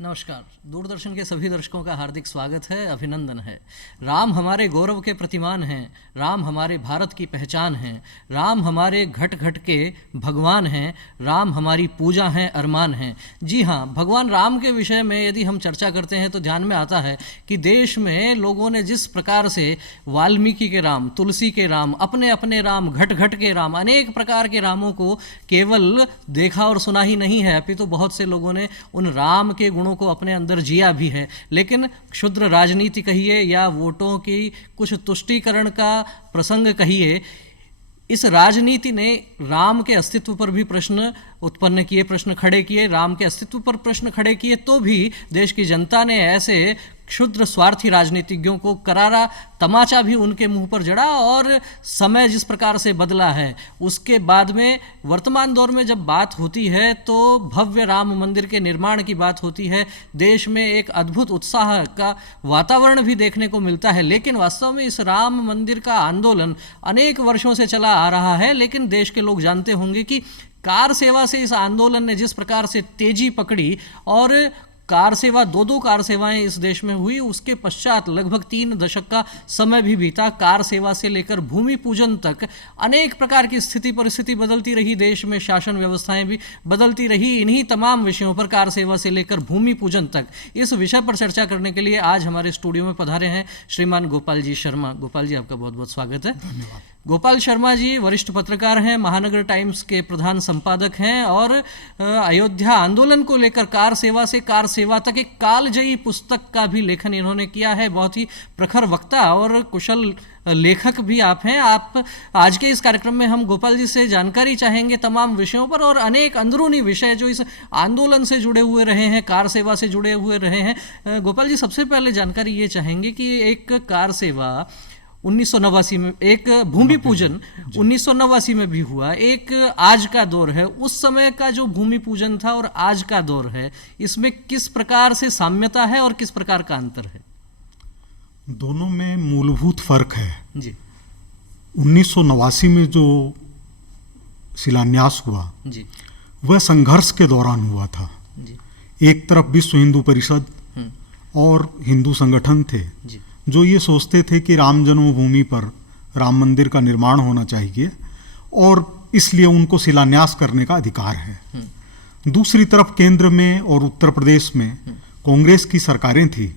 नमस्कार। दूरदर्शन के सभी दर्शकों का हार्दिक स्वागत है, अभिनंदन है। राम हमारे गौरव के प्रतिमान हैं, राम हमारे भारत की पहचान हैं, राम हमारे घट घट के भगवान हैं, राम हमारी पूजा हैं, अरमान हैं। जी हाँ, भगवान राम के विषय में यदि हम चर्चा करते हैं तो ध्यान में आता है कि देश में लोगों ने जिस प्रकार से वाल्मीकि के राम, तुलसी के राम, अपने अपने राम, घट घट के राम, अनेक प्रकार के रामों को केवल देखा और सुना ही नहीं है, अपितु बहुत से लोगों ने उन राम के गुणों को अपने अंदर जिया भी है। लेकिन क्षुद्र राजनीति कहिए या वोटों की कुछ तुष्टीकरण का प्रसंग कहिए, इस राजनीति ने राम के अस्तित्व पर भी प्रश्न उत्पन्न किए, प्रश्न खड़े किए, राम के अस्तित्व पर प्रश्न खड़े किए, तो भी देश की जनता ने ऐसे क्षुद्र स्वार्थी राजनीतिज्ञों को करारा तमाचा भी उनके मुंह पर जड़ा। और समय जिस प्रकार से बदला है, उसके बाद में वर्तमान दौर में जब बात होती है तो भव्य राम मंदिर के निर्माण की बात होती है, देश में एक अद्भुत उत्साह का वातावरण भी देखने को मिलता है। लेकिन वास्तव में इस राम मंदिर का आंदोलन अनेक वर्षों से चला आ रहा है। लेकिन देश के लोग जानते होंगे कि कार सेवा से इस आंदोलन ने जिस प्रकार से तेजी पकड़ी और कार सेवा, दो कार सेवाएं इस देश में हुई, उसके पश्चात लगभग 3 दशक का समय भी बीता। कार सेवा से लेकर भूमि पूजन तक अनेक प्रकार की स्थिति परिस्थिति बदलती रही, देश में शासन व्यवस्थाएं भी बदलती रही। इन्हीं तमाम विषयों पर, कार सेवा से लेकर भूमि पूजन तक, इस विषय पर चर्चा करने के लिए आज हमारे स्टूडियो में पधारे हैं श्रीमान गोपाल जी शर्मा। गोपाल जी, आपका बहुत बहुत स्वागत है। धन्यवाद। गोपाल शर्मा जी वरिष्ठ पत्रकार हैं, महानगर टाइम्स के प्रधान संपादक हैं और अयोध्या आंदोलन को लेकर कार सेवा से कार सेवा तक एक कालजयी पुस्तक का भी लेखन इन्होंने किया है। बहुत ही प्रखर वक्ता और कुशल लेखक भी आप हैं। आप आज के इस कार्यक्रम में हम गोपाल जी से जानकारी चाहेंगे तमाम विषयों पर और अनेक अंदरूनी विषय जो इस आंदोलन से जुड़े हुए रहे हैं, कार सेवा से जुड़े हुए रहे हैं। गोपाल जी, सबसे पहले जानकारी ये चाहेंगे कि एक कार सेवा 1989 में, एक भूमि पूजन 1989 में भी हुआ, एक आज का दौर है, उस समय का जो भूमि पूजन था और आज का दौर है, इसमें किस प्रकार से साम्यता है और किस प्रकार का अंतर है? दोनों में मूलभूत फर्क है जी। 1989 में जो शिलान्यास हुआ जी। वह संघर्ष के दौरान हुआ था। जी। एक तरफ विश्व हिंदू परिषद और हिंदू संगठन थे जी। जो ये सोचते थे कि राम जन्मभूमि पर राम मंदिर का निर्माण होना चाहिए और इसलिए उनको शिलान्यास करने का अधिकार है। दूसरी तरफ केंद्र में और उत्तर प्रदेश में कांग्रेस की सरकारें थी,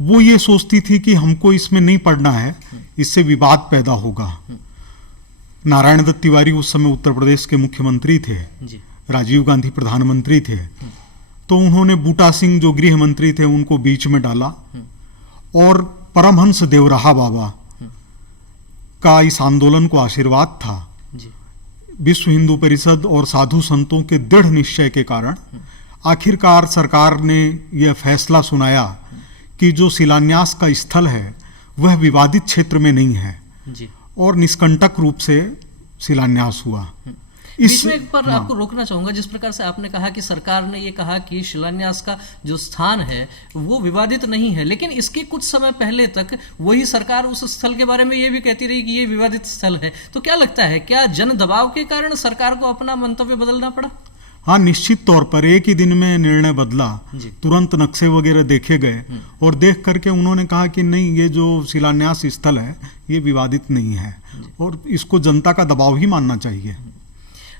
वो ये सोचती थी कि हमको इसमें नहीं पड़ना है, इससे विवाद पैदा होगा। नारायण दत्त तिवारी उस समय उत्तर प्रदेश के मुख्यमंत्री थे, राजीव गांधी प्रधानमंत्री थे, तो उन्होंने बूटा सिंह जो गृह मंत्री थे उनको बीच में डाला और परमहंस देवराहा बाबा का इस आंदोलन को आशीर्वाद था। विश्व हिंदू परिषद और साधु संतों के दृढ़ निश्चय के कारण आखिरकार सरकार ने यह फैसला सुनाया कि जो शिलान्यास का स्थल है वह विवादित क्षेत्र में नहीं है और निष्कंटक रूप से शिलान्यास हुआ। इसमें एक पर आपको रोकना चाहूंगा, जिस प्रकार से आपने कहा कि सरकार ने ये कहा कि शिलान्यास का जो स्थान है वो विवादित नहीं है, लेकिन इसके कुछ समय पहले तक वही सरकार उस स्थल के बारे में ये भी कहती रही कि ये विवादित स्थल है। तो क्या लगता है, क्या जन दबाव के कारण सरकार को अपना मंतव्य बदलना पड़ा? हाँ, निश्चित तौर पर एक ही दिन में निर्णय बदला। तुरंत नक्शे वगैरह देखे गए और देख करके उन्होंने कहा कि नहीं, ये जो शिलान्यास स्थल है ये विवादित नहीं है और इसको जनता का दबाव ही मानना चाहिए।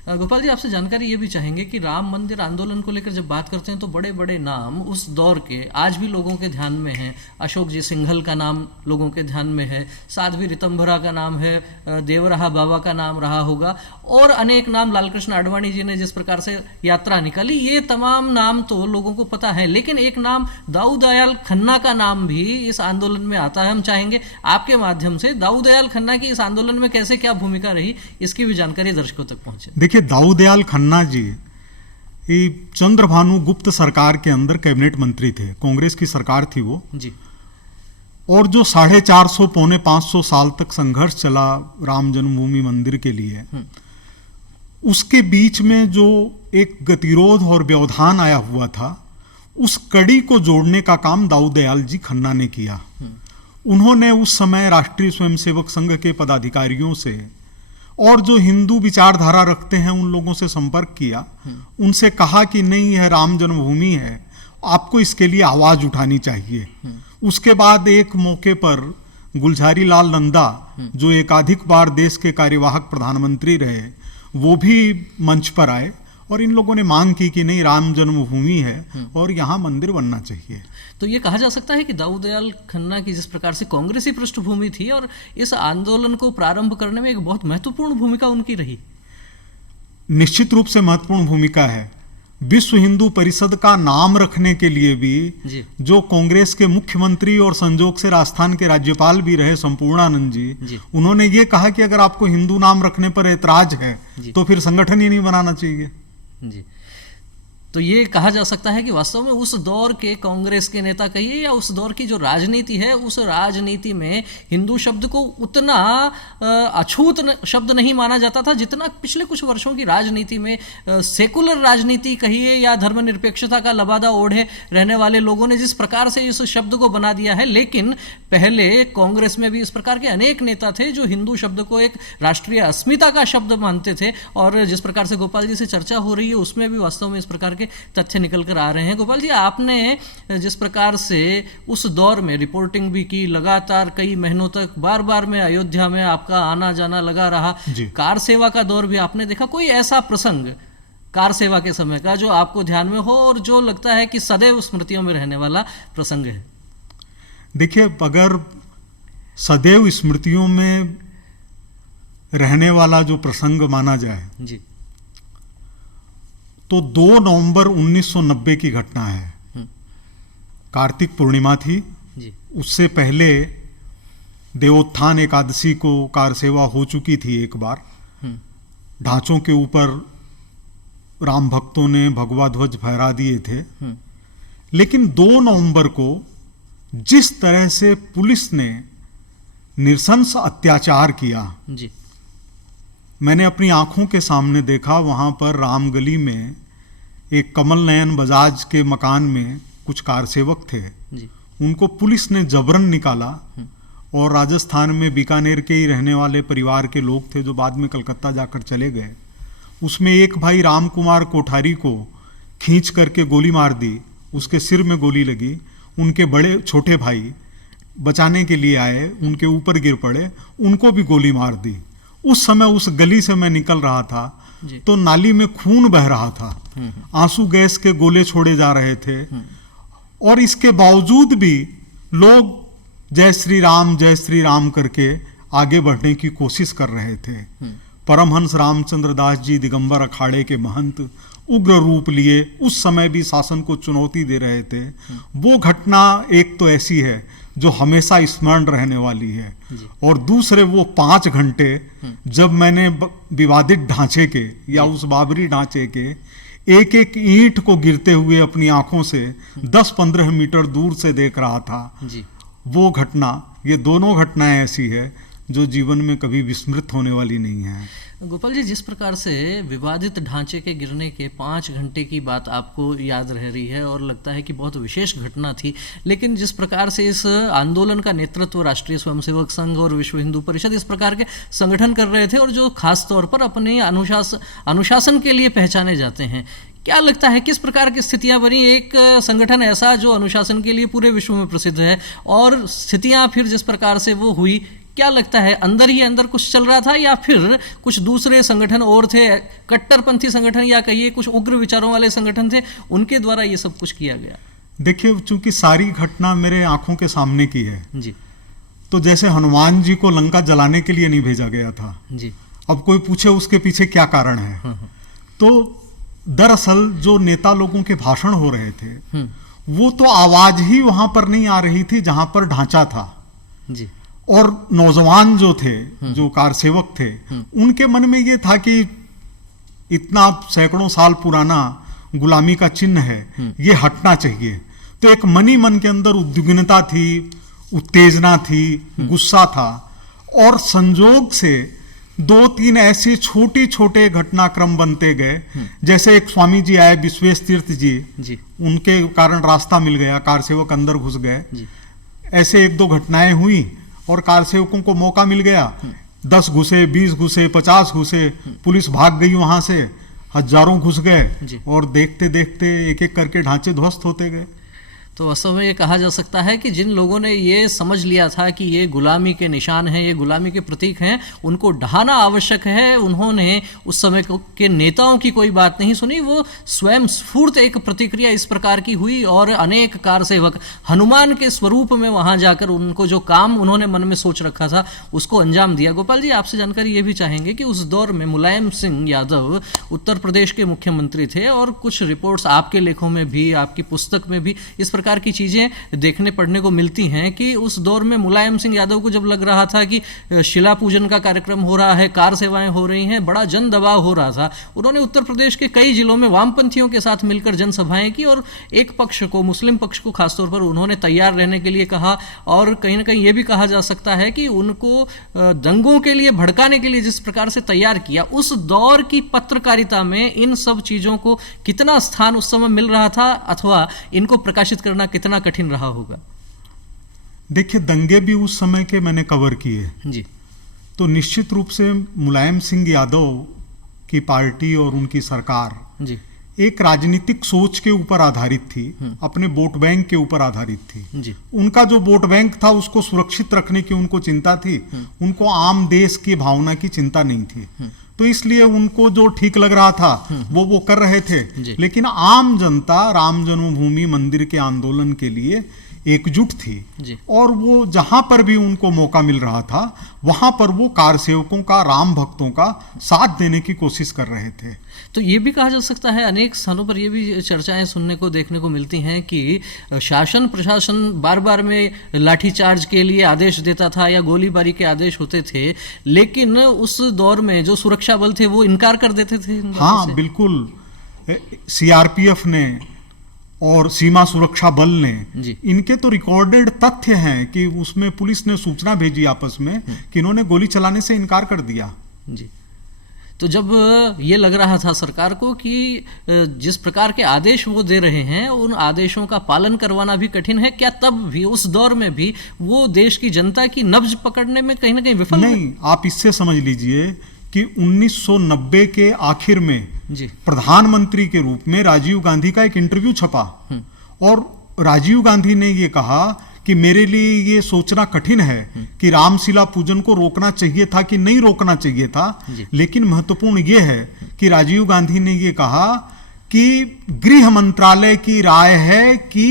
गोपाल जी, आपसे जानकारी ये भी चाहेंगे कि राम मंदिर आंदोलन को लेकर जब बात करते हैं तो बड़े बड़े नाम उस दौर के आज भी लोगों के ध्यान में हैं। अशोक जी सिंघल का नाम लोगों के ध्यान में है, साध्वी ऋतंभरा का नाम है, देवराहा बाबा का नाम रहा होगा और अनेक नाम, लालकृष्ण आडवाणी जी ने जिस प्रकार से यात्रा निकाली, ये तमाम नाम तो लोगों को पता है। लेकिन एक नाम दाऊ दयाल खन्ना का नाम भी इस आंदोलन में आता है। हम चाहेंगे आपके माध्यम से दाऊ दयाल खन्ना की इस आंदोलन में कैसे क्या भूमिका रही, इसकी भी जानकारी दर्शकों तक पहुंचे। देखिए, दाऊ दयाल खन्ना जी चंद्रभानु गुप्त सरकार के अंदर कैबिनेट मंत्री थे, कांग्रेस की सरकार थी वो जी। और जो 450 पौने 500 साल तक संघर्ष चला राम जन्मभूमि मंदिर के लिए, उसके बीच में जो एक गतिरोध और व्यवधान आया हुआ था, उस कड़ी को जोड़ने का काम दाऊद दयाल जी खन्ना ने किया। उन्होंने उस समय राष्ट्रीय स्वयंसेवक संघ के पदाधिकारियों से और जो हिंदू विचारधारा रखते हैं उन लोगों से संपर्क किया, उनसे कहा कि नहीं, यह राम जन्मभूमि है, आपको इसके लिए आवाज उठानी चाहिए। उसके बाद एक मौके पर गुलजारी लाल नंदा, जो एकाधिक बार देश के कार्यवाहक प्रधानमंत्री रहे, वो भी मंच पर आए और इन लोगों ने मांग की कि नहीं, राम जन्मभूमि है और यहाँ मंदिर बनना चाहिए। तो ये कहा जा सकता है कि दाऊद दयाल खन्ना की जिस प्रकार से कांग्रेसी पृष्ठभूमि थी और इस आंदोलन को प्रारंभ करने में एक बहुत महत्वपूर्ण भूमिका उनकी रही। निश्चित रूप से महत्वपूर्ण भूमिका है। विश्व हिंदू परिषद का नाम रखने के लिए भी जो कांग्रेस के मुख्यमंत्री और संजोग से राजस्थान के राज्यपाल भी रहे संपूर्णानंद जी, उन्होंने ये कहा कि अगर आपको हिंदू नाम रखने पर ऐतराज है तो फिर संगठन ही नहीं बनाना चाहिए। जी, तो ये कहा जा सकता है कि वास्तव में उस दौर के कांग्रेस के नेता कहिए या उस दौर की जो राजनीति है, उस राजनीति में हिंदू शब्द को उतना अछूत शब्द नहीं माना जाता था जितना पिछले कुछ वर्षों की राजनीति में सेकुलर राजनीति कहिए या धर्मनिरपेक्षता का लबादा ओढ़े रहने वाले लोगों ने जिस प्रकार से इस शब्द को बना दिया है। लेकिन पहले कांग्रेस में भी इस प्रकार के अनेक नेता थे जो हिंदू शब्द को एक राष्ट्रीय अस्मिता का शब्द मानते थे, और जिस प्रकार से गोपाल जी से चर्चा हो रही है उसमें भी वास्तव में इस प्रकार के तथ्य निकल कर आ रहे हैं। गोपाल जी, आपने जिस प्रकार से उस दौर में रिपोर्टिंग भी की, लगातार कई महीनों तक बार बार में अयोध्या में आपका आना जाना लगा रहा, कार सेवा का दौर भी आपने देखा, कोई ऐसा प्रसंग कार सेवा के समय का जो आपको ध्यान में हो और जो लगता है कि सदैव स्मृतियों में रहने वाला प्रसंग है? देखिए, अगर सदैव स्मृतियों में रहने वाला जो प्रसंग माना जाए जी, तो 2 नवंबर 1990 की घटना है। कार्तिक पूर्णिमा थी जी। उससे पहले देवोत्थान एकादशी को कार सेवा हो चुकी थी एक बार। ढांचों के ऊपर राम भक्तों ने भगवा ध्वज फहरा दिए थे। लेकिन 2 नवंबर को जिस तरह से पुलिस ने नृशंस अत्याचार किया जी, मैंने अपनी आंखों के सामने देखा। वहां पर रामगली में एक कमल नयन बजाज के मकान में कुछ कार सेवक थे जी। उनको पुलिस ने जबरन निकाला, और राजस्थान में बीकानेर के ही रहने वाले परिवार के लोग थे जो बाद में कलकत्ता जाकर चले गए। उसमें एक भाई राम कुमार कोठारी को खींच करके गोली मार दी, उसके सिर में गोली लगी। उनके बड़े छोटे भाई बचाने के लिए आए, उनके ऊपर गिर पड़े, उनको भी गोली मार दी। उस समय उस गली से मैं निकल रहा था तो नाली में खून बह रहा था, आंसू गैस के गोले छोड़े जा रहे थे, और इसके बावजूद भी लोग जय श्री राम करके आगे बढ़ने की कोशिश कर रहे थे। परमहंस रामचंद्र दास जी दिगंबर अखाड़े के महंत उग्र रूप लिए उस समय भी शासन को चुनौती दे रहे थे। वो घटना एक तो ऐसी है जो हमेशा स्मरण रहने वाली है, और दूसरे वो 5 घंटे जब मैंने विवादित ढांचे के या उस बाबरी ढांचे के एक एक ईंट को गिरते हुए अपनी आंखों से 10-15 मीटर दूर से देख रहा था जी। वो घटना, ये दोनों घटनाएं ऐसी है जो जीवन में कभी विस्मृत होने वाली नहीं है। गोपाल जी, जिस प्रकार से विवादित ढांचे के गिरने के 5 घंटे की बात आपको याद रह रही है और लगता है कि बहुत विशेष घटना थी, लेकिन जिस प्रकार से इस आंदोलन का नेतृत्व राष्ट्रीय स्वयंसेवक संघ और विश्व हिंदू परिषद इस प्रकार के संगठन कर रहे थे और जो खास तौर पर अपने अनुशासन के लिए पहचाने जाते हैं, क्या लगता है किस प्रकार की स्थितियां बनी? एक संगठन ऐसा जो अनुशासन के लिए पूरे विश्व में प्रसिद्ध है, और स्थितियां फिर जिस प्रकार से वो हुई, क्या लगता है अंदर ही अंदर कुछ चल रहा था या फिर कुछ दूसरे संगठन और थे, कट्टरपंथी संगठन या कहिए कुछ उग्र विचारों वाले संगठन थे, उनके द्वारा ये सब कुछ किया गया? देखिए, चूंकि सारी घटना मेरे आंखों के सामने की है जी, तो जैसे हनुमान जी को लंका जलाने के लिए नहीं भेजा गया था जी। अब कोई पूछे उसके पीछे क्या कारण है, तो दरअसल जो नेता लोगों के भाषण हो रहे थे वो तो आवाज ही वहां पर नहीं आ रही थी जहां पर ढांचा था जी। और नौजवान जो थे, जो कार सेवक थे, उनके मन में ये था कि इतना सैकड़ों साल पुराना गुलामी का चिन्ह है, ये हटना चाहिए। तो एक मन ही मन के अंदर उद्विग्नता थी, उत्तेजना थी, गुस्सा था, और संजोग से 2-3 ऐसे छोटे छोटे घटनाक्रम बनते गए। जैसे एक स्वामी जी आए, विश्वेश तीर्थ जी, उनके कारण रास्ता मिल गया, कार सेवक अंदर घुस गए। ऐसे 1-2 घटनाएं हुई और कार सेवकों को मौका मिल गया, 10 घुसे, 20 घुसे, 50 घुसे, पुलिस भाग गई वहां से, हजारों घुस गए, और देखते देखते एक एक करके ढांचे ध्वस्त होते गए। तो वास्तव में ये कहा जा सकता है कि जिन लोगों ने ये समझ लिया था कि ये गुलामी के निशान हैं, ये गुलामी के प्रतीक हैं, उनको ढहाना आवश्यक है, उन्होंने उस समय के नेताओं की कोई बात नहीं सुनी। वो स्वयं स्फूर्त एक प्रतिक्रिया इस प्रकार की हुई और अनेक कार सेवक हनुमान के स्वरूप में वहां जाकर उनको जो काम उन्होंने मन में सोच रखा था उसको अंजाम दिया। गोपाल जी, आपसे जानकारी ये भी चाहेंगे कि उस दौर में मुलायम सिंह यादव उत्तर प्रदेश के मुख्यमंत्री थे और कुछ रिपोर्ट्स आपके लेखों में भी, आपकी पुस्तक में भी इस प्रकार की चीजें देखने पढ़ने को मिलती हैं कि उस दौर में मुलायम सिंह यादव को जब लग रहा था कि शिला पूजन का कार्यक्रम हो रहा है, कार सेवाएं हो रही हैं, बड़ा जन दबाव हो रहा था, उन्होंने उत्तर प्रदेश के कई जिलों में वामपंथियों के साथ मिलकर जनसभाएं की और एक पक्ष को, मुस्लिम पक्ष को खासतौर पर उन्होंने तैयार रहने के लिए कहा। और कहीं ना कहीं यह भी कहा जा सकता है कि उनको दंगों के लिए, भड़काने के लिए जिस प्रकार से तैयार किया, उस दौर की पत्रकारिता में इन सब चीजों को कितना स्थान उस समय मिल रहा था अथवा इनको प्रकाशित करना कितना कठिन रहा होगा? देखिए, दंगे भी उस समय के मैंने कवर किए जी। तो निश्चित रूप से मुलायम सिंह यादव की पार्टी और उनकी सरकार जी एक राजनीतिक सोच के ऊपर आधारित थी, अपने वोट बैंक के ऊपर आधारित थी। जी। उनका उनका जो वोट बैंक था उसको सुरक्षित रखने की उनको चिंता थी, उनको आम देश की भावना की चिंता नहीं थी। तो इसलिए उनको जो ठीक लग रहा था वो कर रहे थे। लेकिन आम जनता राम जन्मभूमि मंदिर के आंदोलन के लिए एकजुट थी और वो जहां पर भी उनको मौका मिल रहा था वहां पर वो कार सेवकों का, राम भक्तों का साथ देने की कोशिश कर रहे थे। तो ये भी कहा जा सकता है, अनेक स्थानों पर ये भी चर्चाएं सुनने को, देखने को मिलती हैं कि शासन प्रशासन बार बार में लाठीचार्ज के लिए आदेश देता था या गोलीबारी के आदेश होते थे, लेकिन उस दौर में जो सुरक्षा बल थे वो इनकार कर देते थे। हाँ, बिल्कुल। सीआरपीएफ ने और सीमा सुरक्षा बल ने, इनके तो रिकॉर्डेड तथ्य हैं कि उसमें पुलिस ने सूचना भेजी आपस में कि इन्होंने गोली चलाने से इनकार कर दिया। जी। तो जब ये लग रहा था सरकार को कि जिस प्रकार के आदेश वो दे रहे हैं उन आदेशों का पालन करवाना भी कठिन है, क्या तब भी उस दौर में भी वो देश की जनता की नब्ज पकड़ने में कहीं ना कहीं विफल नहीं? आप इससे समझ लीजिए कि 1990 के आखिर में प्रधानमंत्री के रूप में राजीव गांधी का एक इंटरव्यू छपा और राजीव गांधी ने ये कहा कि मेरे लिए ये सोचना कठिन है कि रामशिला पूजन को रोकना चाहिए था कि नहीं रोकना चाहिए था, लेकिन महत्वपूर्ण ये है कि राजीव गांधी ने ये कहा कि गृह मंत्रालय की राय है कि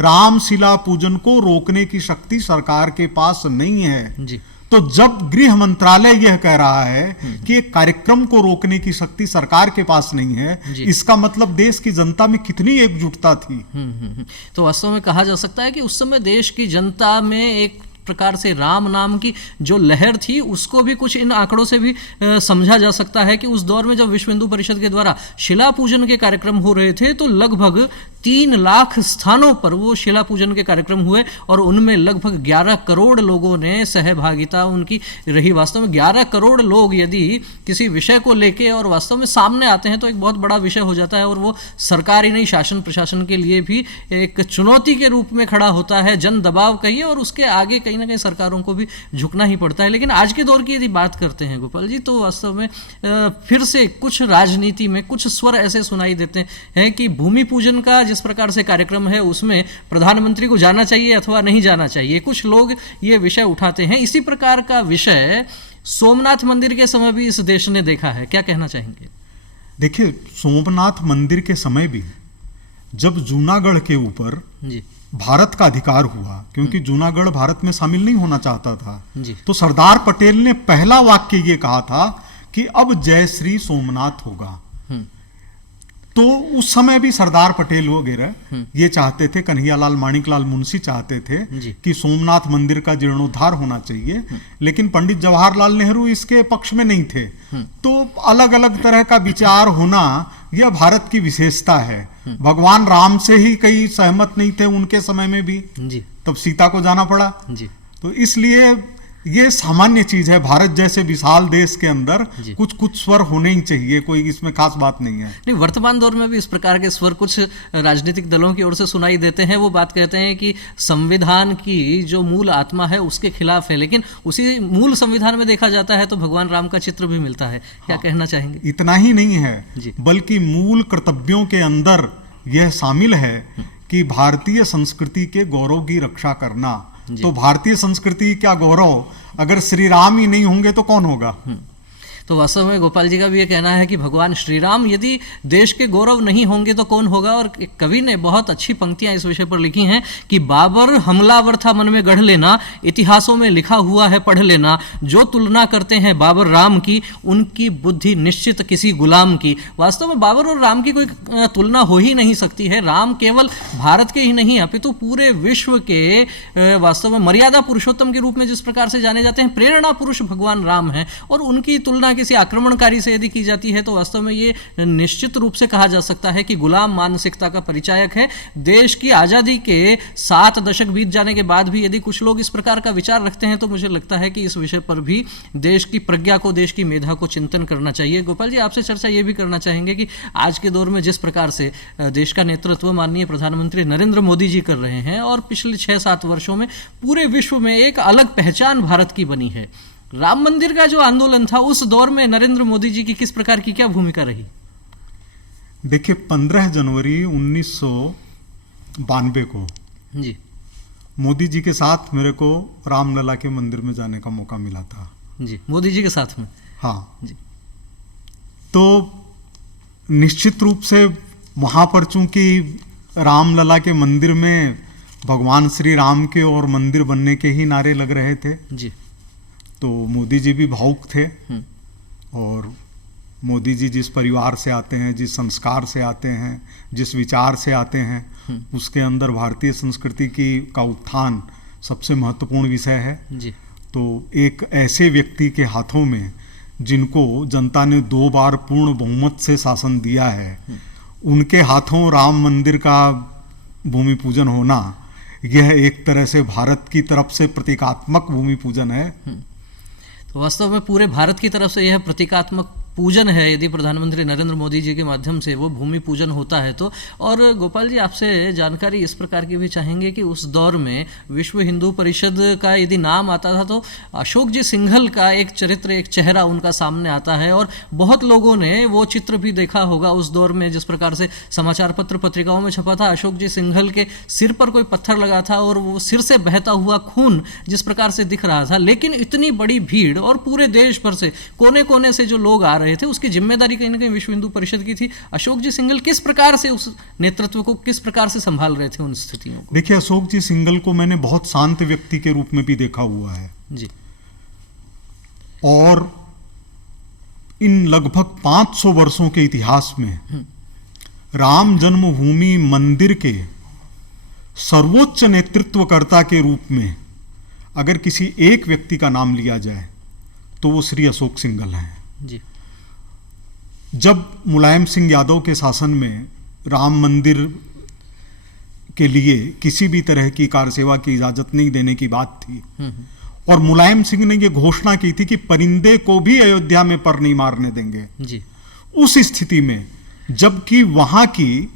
रामशिला पूजन को रोकने की शक्ति सरकार के पास नहीं है। तो जब गृह मंत्रालय यह कह रहा है कि एक कार्यक्रम को रोकने की शक्ति सरकार के पास नहीं है, इसका मतलब देश की जनता में कितनी एकजुटता थी। तो वास्तव में कहा जा सकता है कि उस समय देश की जनता में एक प्रकार से राम नाम की जो लहर थी उसको भी कुछ इन आंकड़ों से भी समझा जा सकता है कि उस दौर में जब विश्व हिंदू परिषद के द्वारा शिला पूजन के कार्यक्रम हो रहे थे तो लगभग 3 लाख स्थानों पर वो शिला पूजन के कार्यक्रम हुए और उनमें लगभग 11 करोड़ लोगों ने सहभागिता उनकी रही। वास्तव में 11 करोड़ लोग यदि किसी विषय को लेके और वास्तव में सामने आते हैं तो एक बहुत बड़ा विषय हो जाता है और वो सरकार ही नहीं, शासन प्रशासन के लिए भी एक चुनौती के रूप में खड़ा होता है। जन दबाव कहिए और उसके आगे कहीं ना कहीं सरकारों को भी झुकना ही पड़ता है। लेकिन आज के दौर की यदि बात करते हैं गोपाल जी, तो वास्तव में फिर से कुछ राजनीति में कुछ स्वर ऐसे सुनाई देते हैं कि भूमि पूजन का जिस प्रकार से कार्यक्रम है उसमें प्रधानमंत्री को जाना चाहिए अथवा नहीं जाना चाहिए, कुछ लोग ये विषय उठाते हैं। इसी प्रकार का विषय सोमनाथ मंदिर के समय भी इस देश ने देखा है, क्या कहना चाहेंगे? देखिए, सोमनाथ मंदिर के समय भी जब जूनागढ़ के ऊपर भारत का अधिकार हुआ, क्योंकि जूनागढ़ भारत में शामिल नहीं होना चाहता था, तो सरदार पटेल ने पहला वाक्य ये कहा था कि अब जय श्री सोमनाथ होगा। तो उस समय भी सरदार पटेल वगैरह ये चाहते थे, कन्हैयालाल माणिकलाल मुंशी चाहते थे कि सोमनाथ मंदिर का जीर्णोद्धार होना चाहिए, लेकिन पंडित जवाहरलाल नेहरू इसके पक्ष में नहीं थे। तो अलग अलग तरह का विचार होना यह भारत की विशेषता है। भगवान राम से ही कई सहमत नहीं थे उनके समय में भी, जी तब सीता को जाना पड़ा। जी तो इसलिए ये सामान्य चीज है, भारत जैसे विशाल देश के अंदर जी। कुछ कुछ स्वर होने ही चाहिए, कोई इसमें खास बात नहीं है। नहीं, वर्तमान दौर में भी इस प्रकार के स्वर कुछ राजनीतिक दलों की ओर से सुनाई देते हैं। वो बात कहते हैं कि संविधान की जो मूल आत्मा है उसके खिलाफ है, लेकिन उसी मूल संविधान में देखा जाता है तो भगवान राम का चित्र भी मिलता है। क्या कहना चाहेंगे? इतना ही नहीं है, जी। बल्कि मूल कर्तव्यों के अंदर यह शामिल है कि भारतीय संस्कृति के गौरव की रक्षा करना। तो भारतीय संस्कृति क्या गौरव, अगर श्री राम ही नहीं होंगे तो कौन होगा? तो वास्तव में गोपाल जी का भी ये कहना है कि भगवान श्री राम यदि देश के गौरव नहीं होंगे तो कौन होगा। और एक कवि ने बहुत अच्छी पंक्तियां इस विषय पर लिखी हैं कि बाबर हमलावर था मन में गढ़ लेना, इतिहासों में लिखा हुआ है पढ़ लेना, जो तुलना करते हैं बाबर राम की, उनकी बुद्धि निश्चित किसी गुलाम की। वास्तव में बाबर और राम की कोई तुलना हो ही नहीं सकती है। राम केवल भारत के ही नहीं अपितु पूरे विश्व के वास्तव में मर्यादा पुरुषोत्तम के रूप में जिस प्रकार से जाने जाते हैं, प्रेरणा पुरुष भगवान राम हैं। और उनकी तुलना किसी आक्रमणकारी से यदि की जाती है तो वास्तव में ये निश्चित रूप से कहा जा सकता है कि गुलाम मानसिकता का परिचायक है। देश की आज़ादी के 7 दशक बीत जाने के बाद भी यदि कुछ लोग इस प्रकार का विचार रखते हैं तो मुझे लगता है कि इस विषय पर भी देश की प्रज्ञा को, देश की मेधा को चिंतन करना चाहिए। गोपाल जी, आपसे चर्चा ये भी करना चाहेंगे कि आज के दौर में जिस प्रकार से देश का नेतृत्व माननीय प्रधानमंत्री नरेंद्र मोदी जी कर रहे हैं और पिछले 6-7 वर्षों में पूरे विश्व में एक अलग पहचान भारत की बनी है, राम मंदिर का जो आंदोलन था उस दौर में नरेंद्र मोदी जी की किस प्रकार की क्या भूमिका रही? देखिए, 15 जनवरी 1992 को जी मोदी जी के साथ मेरे को रामलला के मंदिर में जाने का मौका मिला था। जी, मोदी जी के साथ में? हाँ जी। तो निश्चित रूप से वहाँ पर चूंकि रामलला के मंदिर में भगवान श्री राम के और मंदिर बनने के ही नारे लग रहे थे, जी, तो मोदी जी भी भावुक थे। और मोदी जी जिस परिवार से आते हैं, जिस संस्कार से आते हैं, जिस विचार से आते हैं, उसके अंदर भारतीय संस्कृति का उत्थान सबसे महत्वपूर्ण विषय है। जी। तो एक ऐसे व्यक्ति के हाथों में जिनको जनता ने 2 बार पूर्ण बहुमत से शासन दिया है, उनके हाथों राम मंदिर का भूमि पूजन होना, यह एक तरह से भारत की तरफ से प्रतीकात्मक भूमि पूजन है। तो वास्तव में पूरे भारत की तरफ से यह प्रतीकात्मक पूजन है यदि प्रधानमंत्री नरेंद्र मोदी जी के माध्यम से वो भूमि पूजन होता है तो। और गोपाल जी, आपसे जानकारी इस प्रकार की भी चाहेंगे कि उस दौर में विश्व हिंदू परिषद का यदि नाम आता था तो अशोक जी सिंघल का एक चरित्र, एक चेहरा उनका सामने आता है। और बहुत लोगों ने वो चित्र भी देखा होगा उस दौर में, जिस प्रकार से समाचार पत्र पत्रिकाओं में छपा था, अशोक जी सिंघल के सिर पर कोई पत्थर लगा था और वो सिर से बहता हुआ खून जिस प्रकार से दिख रहा था। लेकिन इतनी बड़ी भीड़ और पूरे देश भर से कोने कोने से जो लोग आ रहे थे, उसकी जिम्मेदारी कहीं ना कहीं विश्व हिंदू परिषद की थी। अशोक जी सिंघल किस प्रकार से उस नेतृत्व को किस प्रकार से संभाल रहे थे उन स्थितियों को? देखिए, अशोक जी सिंघल को मैंने बहुत शांत व्यक्ति के रूप में भी देखा हुआ है जी। और इन लगभग 500 वर्षों के इतिहास में राम जन्मभूमि मंदिर के सर्वोच्च नेतृत्वकर्ता के रूप में अगर किसी एक व्यक्ति का नाम लिया जाए तो वो श्री अशोक सिंघल हैं। जी। जब मुलायम सिंह यादव के शासन में राम मंदिर के लिए किसी भी तरह की कार सेवा की इजाजत नहीं देने की बात थी और मुलायम सिंह ने यह घोषणा की थी कि परिंदे को भी अयोध्या में पर नहीं मारने देंगे जी। उस स्थिति में जबकि वहां की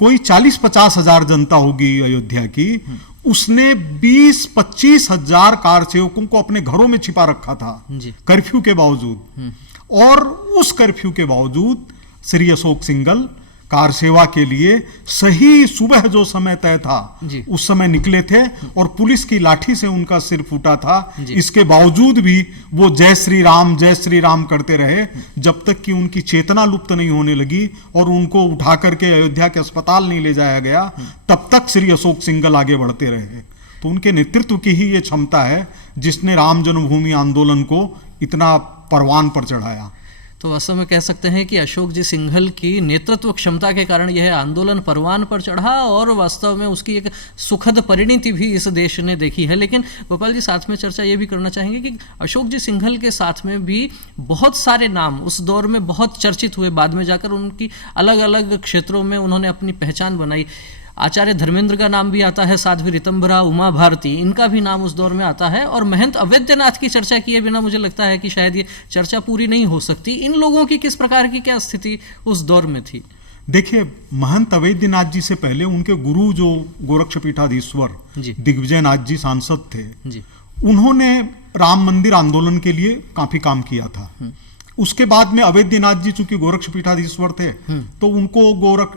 कोई 40-50 हजार जनता होगी अयोध्या की, उसने 20-25 हजार कार सेवकों को अपने घरों में छिपा रखा था कर्फ्यू के बावजूद। और उस कर्फ्यू के बावजूद श्री अशोक सिंघल कार सेवा के लिए सही सुबह जो समय तय था उस समय निकले थे और पुलिस की लाठी से उनका सिर फूटा था। इसके बावजूद भी वो जय श्री राम करते रहे जब तक कि उनकी चेतना लुप्त नहीं होने लगी और उनको उठा करके अयोध्या के अस्पताल नहीं ले जाया गया, तब तक श्री अशोक सिंघल आगे बढ़ते रहे। तो उनके नेतृत्व की ही ये क्षमता है जिसने राम जन्मभूमि आंदोलन को इतना परवान पर चढ़ाया। तो वास्तव में कह सकते हैं कि अशोक जी सिंघल की नेतृत्व क्षमता के कारण यह आंदोलन परवान पर चढ़ा और वास्तव में उसकी एक सुखद परिणति भी इस देश ने देखी है। लेकिन गोपाल जी, साथ में चर्चा ये भी करना चाहेंगे कि अशोक जी सिंघल के साथ में भी बहुत सारे नाम उस दौर में बहुत चर्चित हुए, बाद में जाकर उनकी अलग अलग क्षेत्रों में उन्होंने अपनी पहचान बनाई। आचार्य धर्मेंद्र का नाम भी आता है, साध्वी ऋतंभरा, उमा भारती, इनका भी नाम उस दौर में आता है। और महंत अवैद्यनाथ की चर्चा किए बिना मुझे लगता है कि शायद ये चर्चा पूरी नहीं हो सकती। इन लोगों की किस प्रकार की क्या स्थिति उस दौर में थी? देखिए, महंत अवैद्यनाथ जी से पहले उनके गुरु जो गोरक्षपीठाधीश्वर दिग्विजयनाथ जी सांसद थे जी, उन्होंने राम मंदिर आंदोलन के लिए काफी काम किया था। उसके बाद में अवैद्यनाथ जी चूंकि गोरक्षपीठाधीश्वर थे तो उनको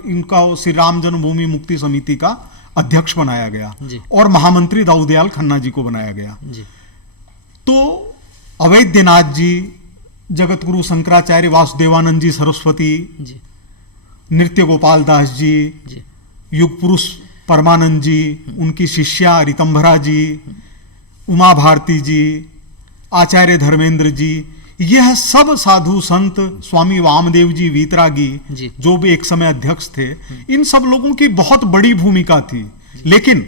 इनका श्री राम जन्मभूमि मुक्ति समिति का अध्यक्ष बनाया गया और महामंत्री दाऊदयाल खन्ना जी को बनाया गया जी। तो अवैद्यनाथ जी, जगत गुरु शंकराचार्य वासुदेवानंद जी सरस्वती जी, नृत्य गोपाल दास जी, युग पुरुष परमानंद जी, उनकी शिष्या ऋतंभरा जी, उमा भारती जी, आचार्य धर्मेंद्र जी, यह सब साधु संत, स्वामी वामदेव जी वीतरागी जो भी एक समय अध्यक्ष थे, इन सब लोगों की बहुत बड़ी भूमिका थी। लेकिन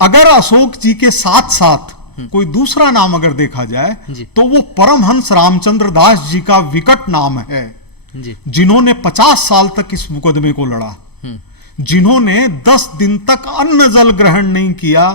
अगर अशोक जी के साथ साथ कोई दूसरा नाम अगर देखा जाए तो वो परमहंस रामचंद्र दास जी का विकट नाम है, जिन्होंने 50 साल तक इस मुकदमे को लड़ा, जिन्होंने 10 दिन तक अन्न जल ग्रहण नहीं किया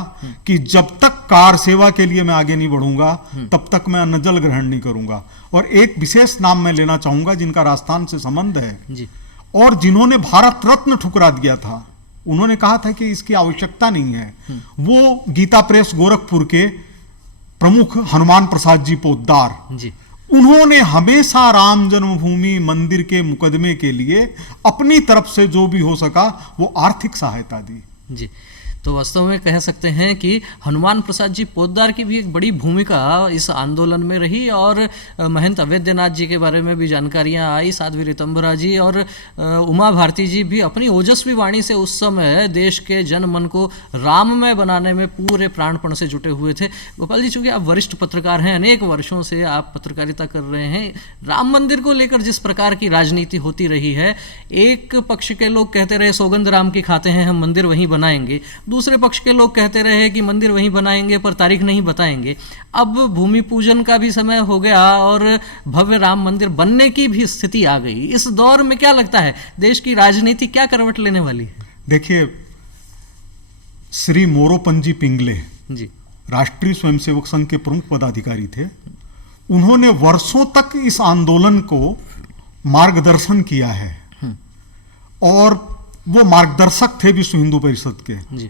कि जब तक कार सेवा के लिए मैं आगे नहीं बढ़ूंगा तब तक मैं अन्न जल ग्रहण नहीं करूंगा। और एक विशेष नाम मैं लेना चाहूंगा जिनका राजस्थान से संबंध है जी। और जिन्होंने भारत रत्न ठुकरा दिया था, उन्होंने कहा था कि इसकी आवश्यकता नहीं है, वो गीता प्रेस गोरखपुर के प्रमुख हनुमान प्रसाद जी पोद्दार जी। उन्होंने हमेशा राम जन्मभूमि मंदिर के मुकदमे के लिए अपनी तरफ से जो भी हो सका वो आर्थिक सहायता दी जी। तो वास्तव में कह सकते हैं कि हनुमान प्रसाद जी पोद्दार की भी एक बड़ी भूमिका इस आंदोलन में रही और महंत अवैद्यनाथ जी के बारे में भी जानकारियां आई, साध्वी ऋतंभरा जी और उमा भारती जी भी अपनी ओजस्वी वाणी से उस समय देश के जनमन को राममय बनाने में पूरे प्राणपण से जुटे हुए थे। गोपाल जी, चूंकि आप वरिष्ठ पत्रकार हैं, अनेक वर्षों से आप पत्रकारिता कर रहे हैं, राम मंदिर को लेकर जिस प्रकार की राजनीति होती रही है, एक पक्ष के लोग कहते रहे सौगंध राम की खाते हैं, हम मंदिर वहीं बनाएंगे, दूसरे पक्ष के लोग कहते रहे कि मंदिर वहीं बनाएंगे पर तारीख नहीं बताएंगे। अब भूमि पूजन का भी समय हो गया और भव्य राम मंदिर बनने की भी स्थिति आ गई। इस दौर में क्या लगता है देश की राजनीति क्या करवट लेने वाली है? देखिए, श्री मोरोपंजी पिंगले जी राष्ट्रीय स्वयंसेवक संघ के प्रमुख पदाधिकारी थे। उन्होंने वर्षों तक इस आंदोलन को मार्गदर्शन किया है और वो मार्गदर्शक थे विश्व हिंदू परिषद के जी।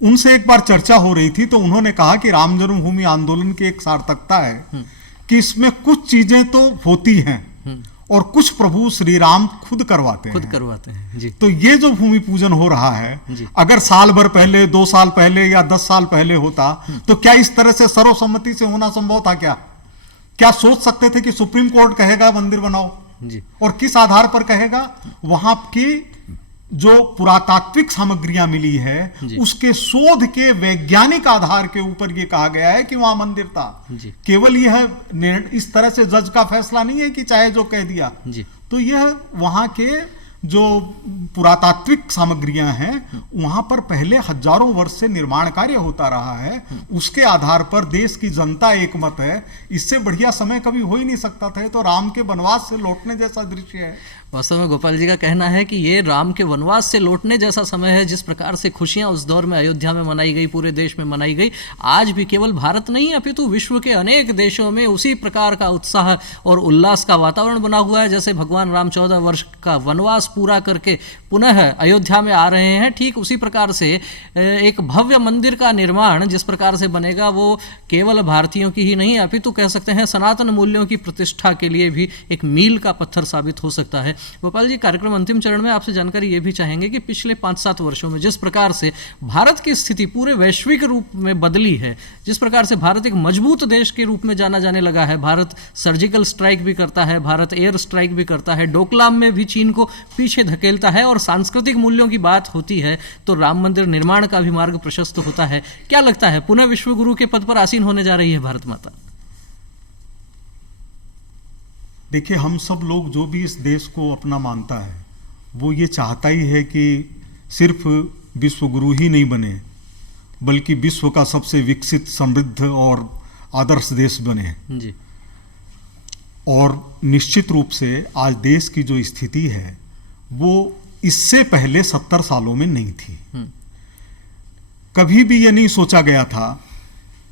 उनसे एक बार चर्चा हो रही थी तो उन्होंने कहा कि राम जन्मभूमि आंदोलन की एक सार्थकता है कि इसमें कुछ चीजें तो होती हैं और कुछ प्रभु श्री राम खुद करवाते हैं जी। तो ये जो भूमि पूजन हो रहा है, अगर साल भर पहले, 2 साल पहले या 10 साल पहले होता तो क्या इस तरह से सर्वसम्मति से होना संभव था? क्या सोच सकते थे कि सुप्रीम कोर्ट कहेगा मंदिर बनाओ जी। और किस आधार पर कहेगा? वहां की जो पुरातात्विक सामग्रियां मिली है उसके शोध के वैज्ञानिक आधार के ऊपर यह कहा गया है कि वहां मंदिर था। केवल यह इस तरह से जज का फैसला नहीं है कि चाहे जो कह दिया। तो यह वहां के जो पुरातात्विक सामग्रियां हैं वहां पर पहले हजारों वर्ष से निर्माण कार्य होता रहा है, उसके आधार पर देश की जनता एकमत है। इससे बढ़िया समय कभी हो ही नहीं सकता था। तो राम के वनवास से लौटने जैसा दृश्य है। वास्तव में गोपाल जी का कहना है कि ये राम के वनवास से लौटने जैसा समय है। जिस प्रकार से खुशियां उस दौर में अयोध्या में मनाई गई, पूरे देश में मनाई गई, आज भी केवल भारत नहीं अपितु विश्व के अनेक देशों में उसी प्रकार का उत्साह और उल्लास का वातावरण बना हुआ है। जैसे भगवान राम 14 वर्ष का वनवास पूरा करके पुनः अयोध्या में आ रहे हैं, ठीक उसी प्रकार से एक भव्य मंदिर का निर्माण जिस प्रकार से बनेगा वो केवल भारतीयों की ही नहीं अपितु कह सकते हैं सनातन मूल्यों की प्रतिष्ठा के लिए भी एक मील का पत्थर साबित हो सकता है। गोपाल जी, कार्यक्रम अंतिम चरण में आपसे जानकारी ये भी चाहेंगे कि पिछले 5-7 वर्षों में जिस प्रकार से भारत की स्थिति पूरे वैश्विक रूप में बदली है, जिस प्रकार से भारत एक मजबूत देश के रूप में जाना जाने लगा है, भारत सर्जिकल स्ट्राइक भी करता है, भारत एयर स्ट्राइक भी करता है, डोकलाम में भी चीन को पीछे धकेलता है और सांस्कृतिक मूल्यों की बात होती है तो राम मंदिर निर्माण का भी मार्ग प्रशस्त होता है। क्या लगता है पुनः विश्व गुरु के पद पर आसीन होने जा रही है भारत माता? देखिए, हम सब लोग जो भी इस देश को अपना मानता है वो ये चाहता ही है कि सिर्फ विश्व गुरु ही नहीं बने, बल्कि विश्व का सबसे विकसित, समृद्ध और आदर्श देश बने। जी। और निश्चित रूप से आज देश की जो स्थिति है वो इससे पहले 70 सालों में नहीं थी। कभी भी ये नहीं सोचा गया था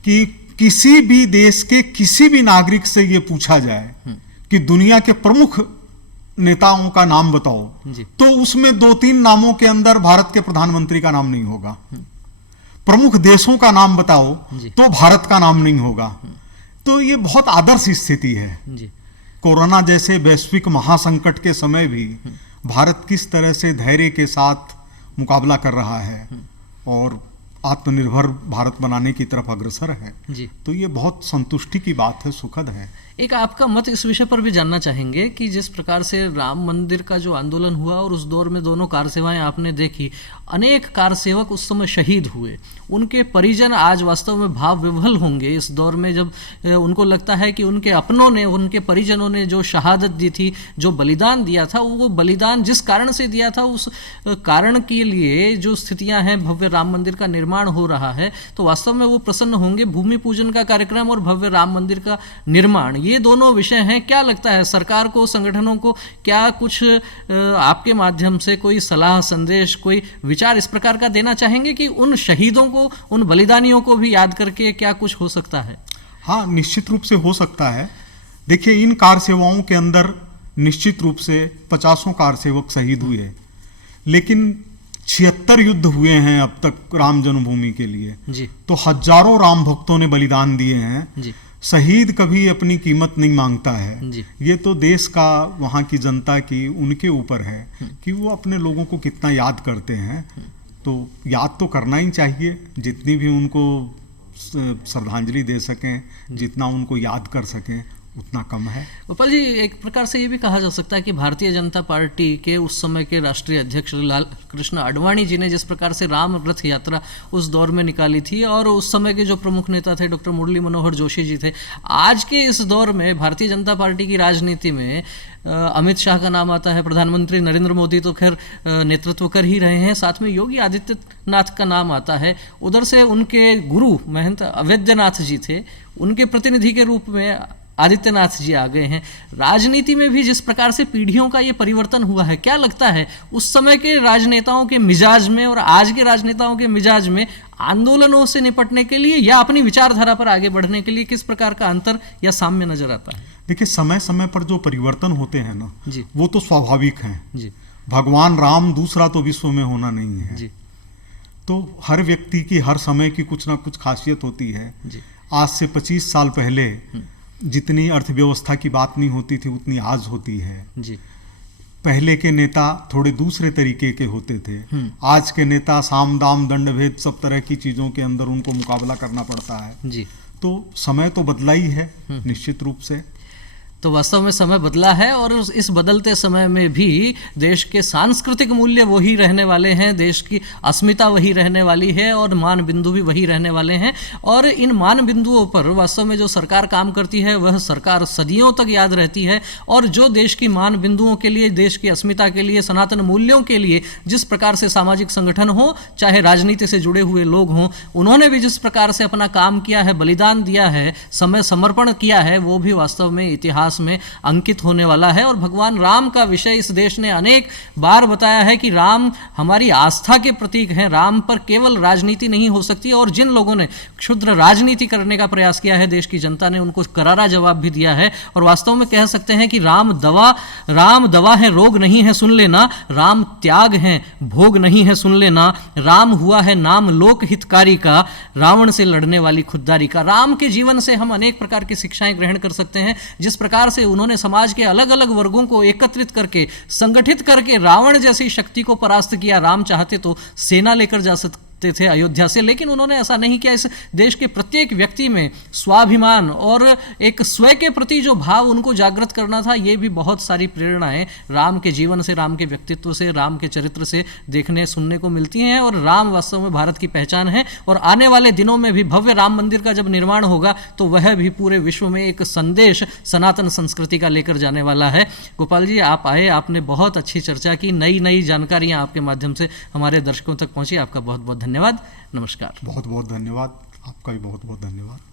कि किसी भी देश के किसी भी नागरिक से ये पूछा जाए कि दुनिया के प्रमुख नेताओं का नाम बताओ, तो उसमें 2-3 नामों के अंदर भारत के प्रधानमंत्री का नाम नहीं होगा। प्रमुख देशों का नाम बताओ तो भारत का नाम नहीं होगा। तो ये बहुत आदर्श स्थिति है। कोरोना जैसे वैश्विक महासंकट के समय भी भारत किस तरह से धैर्य के साथ मुकाबला कर रहा है और आत्मनिर्भर भारत बनाने की तरफ अग्रसर है जी। तो ये बहुत संतुष्टि की बात है, सुखद है। एक आपका मत इस विषय पर भी जानना चाहेंगे कि जिस प्रकार से राम मंदिर का जो आंदोलन हुआ और उस दौर में दोनों कार सेवाएं आपने देखी, अनेक कार सेवक उस समय शहीद हुए, उनके परिजन आज वास्तव में भाव विह्वल होंगे इस दौर में, जब उनको लगता है कि उनके अपनों ने, उनके परिजनों ने जो शहादत दी थी, जो बलिदान दिया था, वो बलिदान जिस कारण से दिया था उस कारण के लिए जो स्थितियां हैं, भव्य राम मंदिर का निर्माण हो रहा है, तो वास्तव में वो प्रसन्न होंगे। भूमि पूजन का कार्यक्रम और भव्य राम मंदिर का निर्माण, ये दोनों विषय हैं। क्या लगता है सरकार को, संगठनों को, क्या कुछ आपके माध्यम से कोई सलाह, संदेश, कोई विचार इस प्रकार का देना चाहेंगे कि उन शहीदों को, उन बलिदानियों को भी याद करके क्या कुछ हो सकता है? हाँ, निश्चित रूप से हो सकता है। देखिए, इन कार सेवाओं के अंदर निश्चित रूप से 50 कार सेवक शहीद हुए, लेकिन 76 युद्ध हुए हैं अब तक राम जन्मभूमि के लिए जी। तो हजारों राम भक्तों ने बलिदान दिए हैं जी। शहीद कभी अपनी कीमत नहीं मांगता है जी। ये तो देश का, वहाँ की जनता की, उनके ऊपर है कि वो अपने लोगों को कितना याद करते हैं। तो याद तो करना ही चाहिए, जितनी भी उनको श्रद्धांजलि दे सकें, जितना उनको याद कर सकें उतना कम है। गोपाल जी, एक प्रकार से ये भी कहा जा सकता है कि भारतीय जनता पार्टी के उस समय के राष्ट्रीय अध्यक्ष लाल कृष्ण आडवाणी जी ने जिस प्रकार से राम रथ यात्रा उस दौर में निकाली थी, और उस समय के जो प्रमुख नेता थे डॉक्टर मुरली मनोहर जोशी जी थे, आज के इस दौर में भारतीय जनता पार्टी की राजनीति में अमित शाह का नाम आता है, प्रधानमंत्री नरेंद्र मोदी तो खैर नेतृत्व कर ही रहे हैं, साथ में योगी आदित्यनाथ का नाम आता है, उधर से उनके गुरु महंत अवैधनाथ जी थे, उनके प्रतिनिधि के रूप में आदित्यनाथ जी आ गए हैं। राजनीति में भी जिस प्रकार से पीढ़ियों का ये परिवर्तन हुआ है, क्या लगता है उस समय के राजनेताओं के मिजाज में और आज के राजनेताओं के मिजाज में आंदोलनों से निपटने के लिए या अपनी विचारधारा पर आगे बढ़ने के लिए किस प्रकार का अंतर या साम्य नजर आता है? देखिए, समय समय पर जो परिवर्तन होते हैं ना जी, वो तो स्वाभाविक हैं जी। भगवान राम दूसरा तो विश्व में होना नहीं है जी। तो हर व्यक्ति की, हर समय की कुछ ना कुछ खासियत होती है जी। आज से 25 साल पहले जितनी अर्थव्यवस्था की बात नहीं होती थी उतनी आज होती है जी। पहले के नेता थोड़े दूसरे तरीके के होते थे, आज के नेता साम दाम दंड भेद सब तरह की चीजों के अंदर उनको मुकाबला करना पड़ता है जी। तो समय तो बदला ही है निश्चित रूप से। तो वास्तव में समय बदला है और इस बदलते समय में भी देश के सांस्कृतिक मूल्य वही रहने वाले हैं, देश की अस्मिता वही रहने वाली है और मान बिंदु भी वही रहने वाले हैं। और इन मान बिंदुओं पर वास्तव में जो सरकार काम करती है वह सरकार सदियों तक याद रहती है। और जो देश की मान बिंदुओं के लिए, देश की अस्मिता के लिए, सनातन मूल्यों के लिए जिस प्रकार से सामाजिक संगठन हो, चाहे राजनीति से जुड़े हुए लोग हों, उन्होंने भी जिस प्रकार से अपना काम किया है, बलिदान दिया है, समय समर्पण किया है, वो भी वास्तव में इतिहास में अंकित होने वाला है। और भगवान राम का विषय इस देश ने अनेक बार बताया है कि राम हमारी आस्था के प्रतीक हैं, राम पर केवल राजनीति नहीं हो सकती। और जिन लोगों ने क्षुद्र राजनीति करने का प्रयास किया है, देश की जनता ने उनको करारा जवाब भी दिया है। और वास्तव में कह सकते हैं कि राम दवा है, रोग नहीं है, सुन लेना, राम त्याग है, भोग नहीं है, सुन लेना, राम हुआ है नाम लोक हितकारी का, रावण से लड़ने वाली खुददारी का। राम के जीवन से हम अनेक प्रकार की शिक्षाएं ग्रहण कर सकते हैं। जिस प्रकार से उन्होंने समाज के अलग अलग वर्गों को एकत्रित करके, संगठित करके रावण जैसी शक्ति को परास्त किया। राम चाहते तो सेना लेकर थे अयोध्या से, लेकिन उन्होंने ऐसा नहीं किया। इस देश के प्रत्येक व्यक्ति में स्वाभिमान और एक स्वयं के प्रति जो भाव उनको जागृत करना था, ये भी बहुत सारी प्रेरणाएं राम के जीवन से, राम के व्यक्तित्व से, राम के चरित्र से देखने सुनने को मिलती हैं। और राम वास्तव में भारत की पहचान है, और आने वाले दिनों में भी भव्य राम मंदिर का जब निर्माण होगा तो वह भी पूरे विश्व में एक संदेश सनातन संस्कृति का लेकर जाने वाला है। गोपाल जी, आप आए, आपने बहुत अच्छी चर्चा की, नई नई जानकारियां आपके माध्यम से हमारे दर्शकों तक पहुंची। आपका बहुत बहुत धन्यवाद। नमस्कार। बहुत बहुत धन्यवाद, आपका भी बहुत बहुत धन्यवाद।